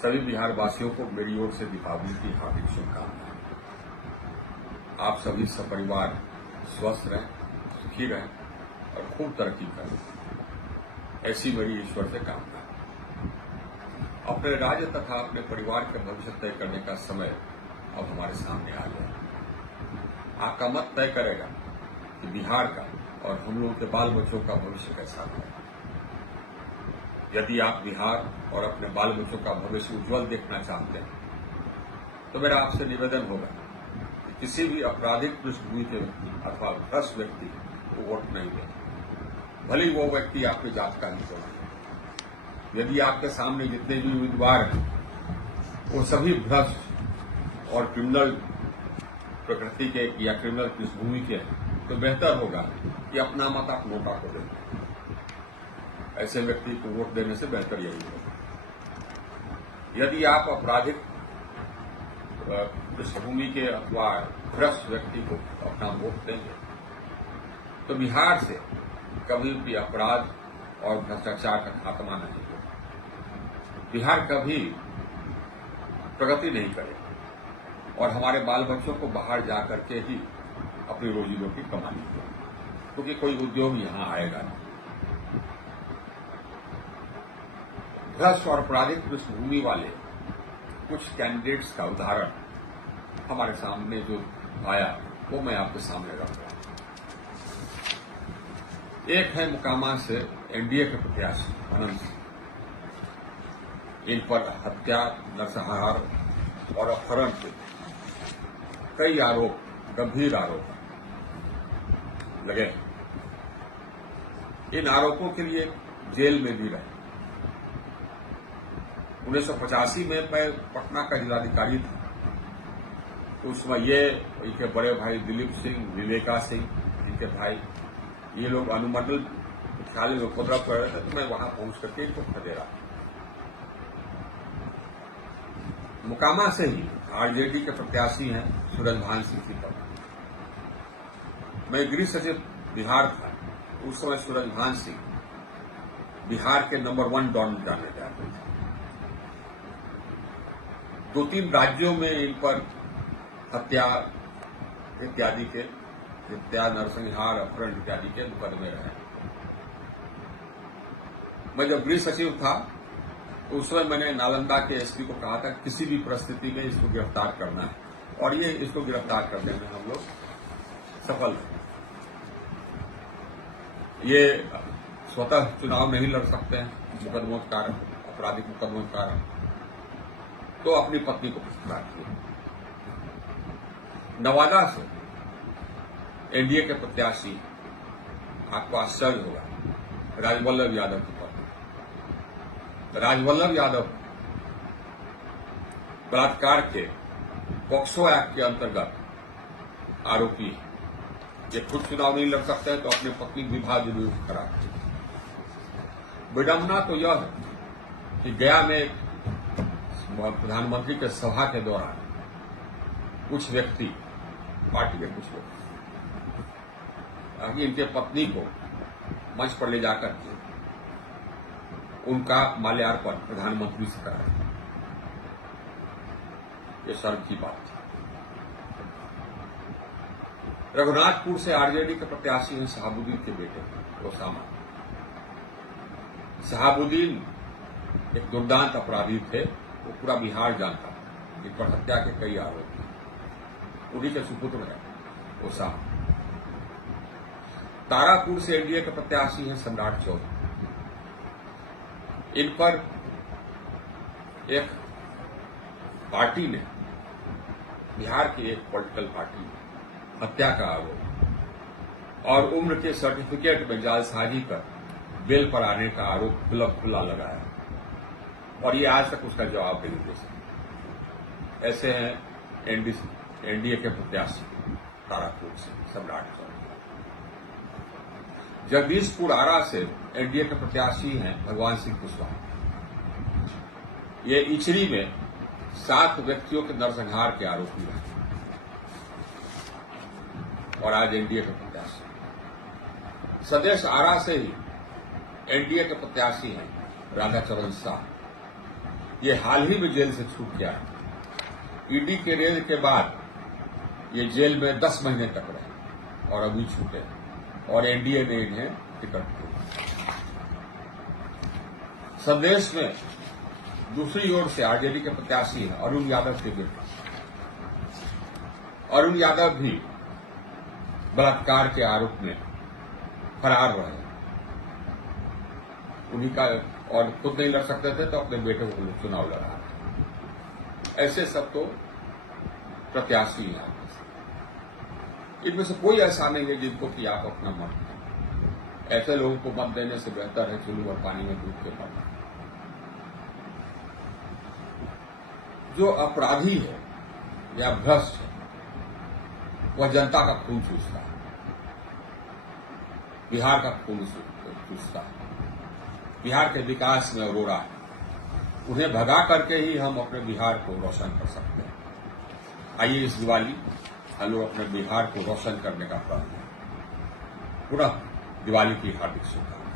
सभी बिहार वासियों को मेरी ओर से दीपावली की हार्दिक शुभकामनाएं। आप सभी सपरिवार स्वस्थ रहें, सुखी रहें और खूब तरक्की करें, ऐसी मेरी ईश्वर से कामना है। अपने राज्य तथा अपने परिवार के भविष्य तय करने का समय अब हमारे सामने आ गया। आपका मत तय करेगा कि बिहार का और हम लोगों के बाल बच्चों का भविष्य कैसा है। यदि आप बिहार और अपने बाल बच्चों का भविष्य उज्जवल देखना चाहते हैं तो मेरा आपसे निवेदन होगा कि किसी भी आपराधिक पृष्ठभूमि के व्यक्ति अथवा भ्रष्ट व्यक्ति को वोट नहीं दें, भले ही वो व्यक्ति आपकी जात का ही हो। यदि आपके सामने जितने भी उम्मीदवार हैं वो सभी भ्रष्ट और क्रिमिनल प्रकृति के या क्रिमिनल पृष्ठभूमि के हैं, तो बेहतर होगा कि अपना मत आप नोटा को दें। ऐसे व्यक्ति को वोट देने से बेहतर यही होगा। यदि आप आपराधिक पृष्ठभूमि के अथवा भ्रष्ट व्यक्ति को अपना वोट देंगे तो बिहार से कभी भी अपराध और भ्रष्टाचार का खात्मा नहीं होगा। बिहार कभी प्रगति नहीं करेगा और हमारे बाल बच्चों को बाहर जाकर के ही अपनी रोजी रोटी कमानी होगी, क्योंकि कोई उद्योग यहां आएगा नहीं। भ्रष्ट और आपराधिक पृष्ठभूमि वाले कुछ कैंडिडेट्स का उदाहरण हमारे सामने जो आया वो मैं आपके सामने रख रहा हूं। एक है मोकामा से एनडीए के प्रत्याशी अनंत सिंह। इन पर हत्या, नरसंहार और अपहरण के कई आरोप, गंभीर आरोप लगे। इन आरोपों के लिए जेल में भी रहे। 1985 में मैं पटना का जिलाधिकारी था, तो उस समय ये इनके बड़े भाई दिलीप सिंह, विवेका सिंह, इनके भाई, ये लोग अनुमंडल मुख्यालय में उपद्रव कर रहे थे, तो मैं वहां पहुंच करके इनको खदेड़ा। मोकामा से ही आरजेडी के प्रत्याशी हैं सूरजभान सिंह की तरफ। मैं गृह सचिव बिहार था, उस समय सूरजभान सिंह बिहार के नंबर 1 डॉन जाने जाते थे। 2-3 राज्यों में इन पर हत्या इत्यादि के, हत्या, नरसंहार, अपहरण इत्यादि के मुकदमे रहे। मैं जब गृह सचिव था तो उस समय मैंने नालंदा के एसपी को कहा था किसी भी परिस्थिति में इसको गिरफ्तार करना है, और ये इसको गिरफ्तार करने में हम लोग सफल थे। ये स्वतः चुनाव नहीं लड़ सकते हैं मुकदमों के कारण, आपराधिक मुकदमों के कारण, तो अपनी पत्नी को गिरफ्तार किया। नवादा से एनडीए के प्रत्याशी, आपको आश्चर्य होगा, राजवल्लभ यादव की पत्नी। राजवल्लभ यादव बलात्कार के पॉक्सो एक्ट के अंतर्गत आरोपी है। ये खुद चुनाव नहीं लड़ सकते हैं तो अपनी पत्नी विवाह विरोध करा। विडंबना तो यह है कि गया में प्रधानमंत्री के सभा के दौरान कुछ व्यक्ति, पार्टी के कुछ लोग, इनके पत्नी को मंच पर ले जाकर के उनका माल्यार्पण प्रधानमंत्री से कराया। ये शर्म की बात थी। रघुनाथपुर से आरजेडी के प्रत्याशी हैं शहाबुद्दीन के बेटे ओसामा। शहाबुद्दीन एक दुर्दांत अपराधी थे, वो पूरा बिहार जानता था। इन पर हत्या के कई आरोप थे। उन्हीं के सुपुत्र हैं ओसामा। तारापुर से एनडीए के प्रत्याशी हैं सम्राट चौधरी। इन पर एक पार्टी ने, बिहार की एक पॉलिटिकल पार्टी ने हत्या का आरोप और उम्र के सर्टिफिकेट में जालसाजी कर बेल पर आने का आरोप खुला लगाया, और ये आज तक उसका जवाब नहीं दे सके। ऐसे हैं एनडीए के प्रत्याशी तारापुर से सम्राट चौधरी। जगदीशपुर आरा से एनडीए के प्रत्याशी हैं भगवान सिंह कुशवाहा। ये इचरी में 7 व्यक्तियों के नरसंहार के आरोपी रहे और आज एनडीए के प्रत्याशी। सदेश आरा से ही एनडीए के प्रत्याशी हैं राधाचरण शाह। ये हाल ही में जेल से छूट गया है। ईडी के रेड के बाद ये जेल में 10 महीने तक रहे और अभी छूटे और एनडीए ने इन्हें टिकट दी। संदेश में दूसरी ओर से आरजेडी के प्रत्याशी हैं अरुण यादव के बेटे। अरुण यादव भी बलात्कार के आरोप में फरार रहे। उन्हीं का और खुद नहीं लड़ सकते थे तो अपने बेटे को चुनाव लड़ा रहे। ऐसे सब तो प्रत्याशी हैं। इनमें से कोई ऐसा नहीं है जिनको कि आप अपना मत दें। ऐसे लोगों को मत देने से बेहतर है चुल्लू और पानी में डूब के मरना। जो अपराधी है या भ्रष्ट है वह जनता का खून चूसता है, बिहार का खून चूसता है, बिहार के विकास में अरोड़ा है। उन्हें भगा करके ही हम अपने बिहार को रोशन कर सकते हैं। आइए इस दिवाली हम लोग अपने बिहार को रोशन करने का प्रण करें। पुनः दिवाली की हार्दिक शुभकामनाएं।